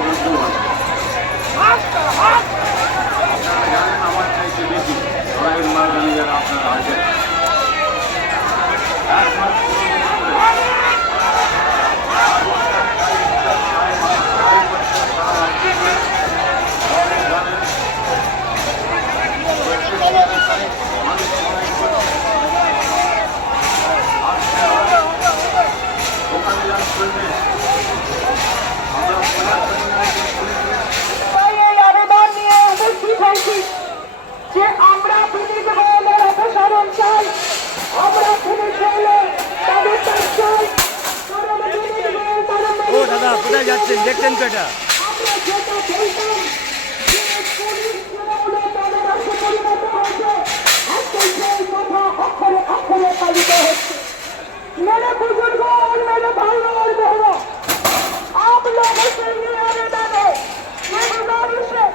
আপনারা मेरे भाइयों और बहनों आप लोगों से ये आवेदन है ये गुजारिश है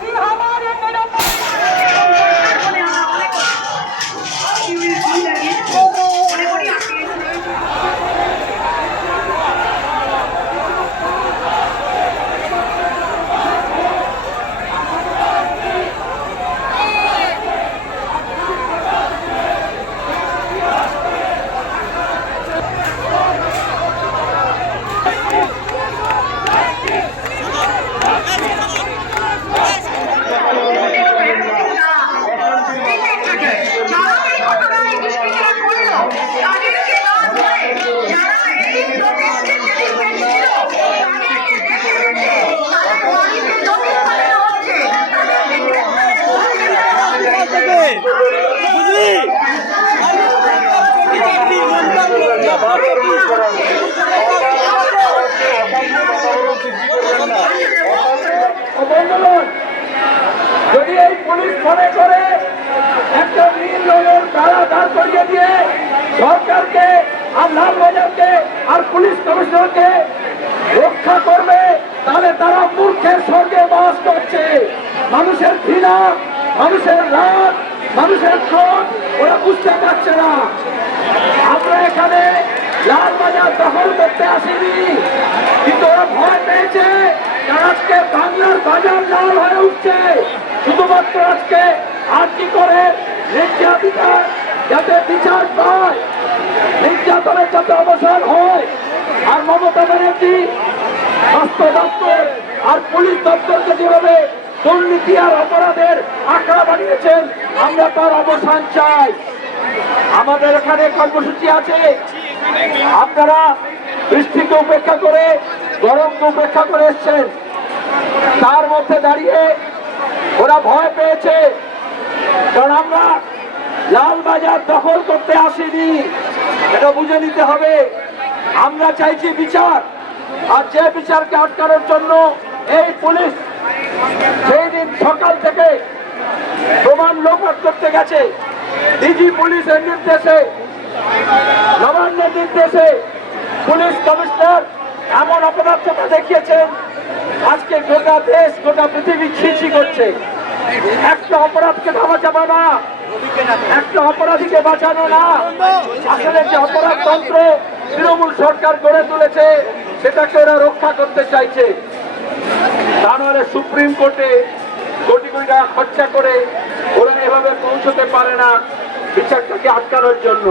कि हमारे যারা বুঝলি যদি এই পুলিশ মনে করে, একটা নীল রঙের তারা দাঁড় করিয়ে দিয়ে সরকারকে আর লালবাজারকে আর পুলিশ কমিশনারকে রক্ষা করবে, তাহলে তারা মূর্খের সঙ্গে বাস করছে। মানুষের ঘৃণা, মানুষের রাত মানুষের ক্রোধ ওরা বুঝতে পারছে না। আমরা এখানে লালবাজার দখল করতে আসিনি, কিন্তু ওরা ভয় পেয়েছে আজকে বাংলার বাজার লাল হয়ে উঠছে। শুধুমাত্র আজকে আর কি করে নির্যাতিতার যাতে বিচার পায়, নির্যাতনের যাতে অবসর হয়, আর মমতা ব্যানার্জি স্বাস্থ্য দপ্তর আর পুলিশ দপ্তরকে যেভাবে দুর্নীতি আর অপরাধের আঁকড়া বানিয়েছেন, আমরা তার অবসান চাই। আমাদের এখানে কর্মসূচি আছে। আপনারা বৃষ্টিকে উপেক্ষা করে, গরমকে উপেক্ষা করে এসছেন। তার মধ্যে দাঁড়িয়ে ওরা ভয় পেয়েছে। কারণ আমরা লালবাজার দখল করতে আসিনি। এটা বুঝে নিতে হবে। আমরা চাইছি বিচার। আর যে বিচারকে আটকানোর জন্য এই পুলিশ সেই দিন সকাল থেকে প্রমাণ লোপাট করতে গেছে। ডিজি পুলিশের নির্দেশে, নবান্নের নির্দেশে পুলিশ কমিশনার এমন অপদার্থতা দেখিয়েছেন, আজকে গোটা দেশ, গোটা পৃথিবী ছিছি করছে। একটা অপরাধকে ধামা যাবে না, একটা অপরাধীকে বাঁচানো না। আসলে যে অপরাধ তন্ত্র তৃণমূল সরকার গড়ে তুলেছে, সেটাকে ওরা রক্ষা করতে চাইছে। তা নাহলে সুপ্রিম কোর্টে কোটি কোটি টাকা খরচা করে ওরা এভাবে পৌঁছতে পারে না বিচারটাকে আটকানোর জন্য।